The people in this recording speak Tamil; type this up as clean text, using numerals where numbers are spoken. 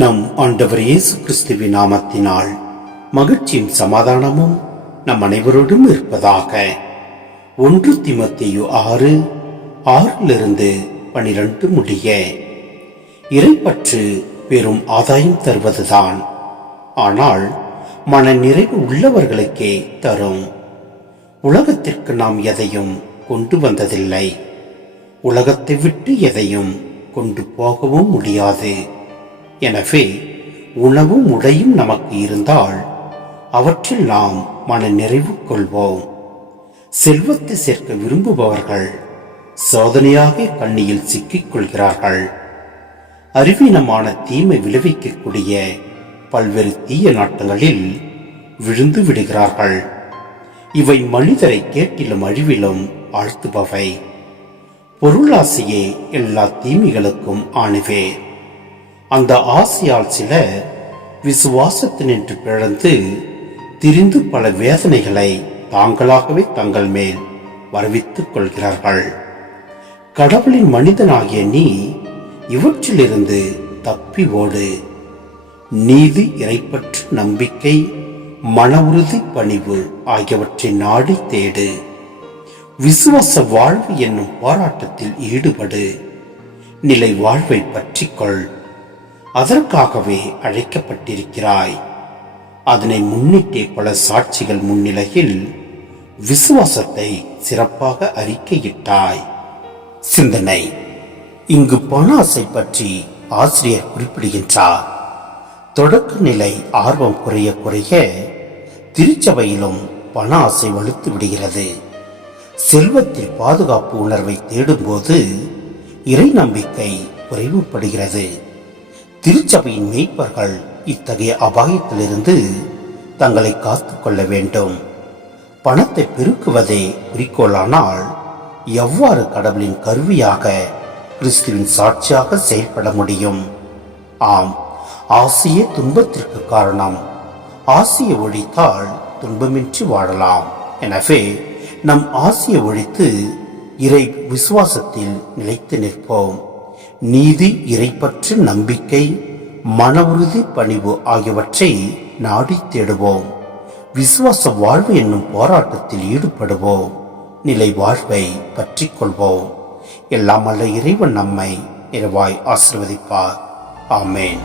நம் ஆண்டவர் இயேசு கிறிஸ்துவின் நாமத்தினால் மகிழ்ச்சியும் சமாதானமும் நம் அனைவரோடும் இருப்பதாக. 1 தீமோத்தேயு 6:6-12 முடிய. இறைப்பற்று பெரும் ஆதாயம் தருவதுதான், ஆனால் மன நிறைவு உள்ளவர்களுக்கே தரும். உலகத்திற்கு நாம் எதையும் கொண்டு வந்ததில்லை, உலகத்தை விட்டு எதையும் கொண்டு போகவும் முடியாது. எனவே உணவும் உடையும் நமக்கு இருந்தால் அவற்றில் நாம் மன நிறைவு கொள்வோம். செல்வத்தை சேர்க்க விரும்புபவர்கள் சோதனையாக கண்ணியில் சிக்கிக் கொள்கிறார்கள். அறிவீனமான தீமை விளைவிக்கக்கூடிய பல்வேறு தீய நாட்டங்களில் விழுந்து விடுகிறார்கள். இவை மனிதரை கேட்டிலும் அழிவிலும் ஆழ்த்துபவை. பொருளாசையே எல்லா தீமைகளுக்கும் ஆணுவே. அந்த ஆசையால் சிலர் விசுவாசத்தினின்று பிறந்து திரிந்து பல வேதனைகளை தாங்களாகவே தங்கள் மேல் வருவித்துக் கொள்கிறார்கள். கடவுளின் மனிதனாகிய நீ இவற்றிலிருந்து தப்பி ஓடு. நீதி, இறைப்பற்று, நம்பிக்கை, மன உறுதி, பணிவு ஆகியவற்றை நாடி தேடு. விசுவாச வாழ்வு என்னும் போராட்டத்தில் ஈடுபடு. நிலை வாழ்வை பற்றிக்கொள். அதற்காகவே அழைக்கப்பட்டிருக்கிறாய். அதனை முன்னிட்டே பல சாட்சிகள் முன்னிலையில் விசுவாசத்தை சிறப்பாக அறிக்கையிட்டாய். சிந்தனை. இங்கு பண ஆசை பற்றி ஆசிரியர் குறிப்பிடுகின்றார். தொடக்க நிலை ஆர்வம் குறைய குறைய திருச்சபையிலும் பண ஆசை வலுத்து விடுகிறது. செல்வத்தில் பாதுகாப்பு உணர்வை தேடும்போது இறை நம்பிக்கை குறைவுபடுகிறது. திருச்சபையின் மேய்ப்பர்கள் இத்தகைய அபாயத்திலிருந்து தங்களை காத்துக் கொள்ள வேண்டும். பணத்தை பெருக்குவதே குறிக்கோளானால் எவ்வாறு கடவுளின் கருவியாக, கிறிஸ்துவின் சாட்சியாக செயல்பட முடியும்? ஆம், ஆசையே துன்பத்திற்கு காரணம். ஆசையை ஒழித்தால் துன்பமின்றி வாழலாம். எனவே நம் ஆசையை ஒழித்து இறை விசுவாசத்தில் நிலைத்து நிற்போம். நீதி, இறைப்பற்று, நம்பிக்கை, மன உறுதி, பணிவு ஆகியவற்றை நாடி தேடுவோம். விசுவாச வாழ்வு என்னும் போராட்டத்தில் ஈடுபடுவோம். நிலை வாழ்வை பற்றி கொள்வோம். எல்லாம் அல்ல இறைவன் நம்மை நிறைவாய் ஆசீர்வதிப்பார். ஆமேன்.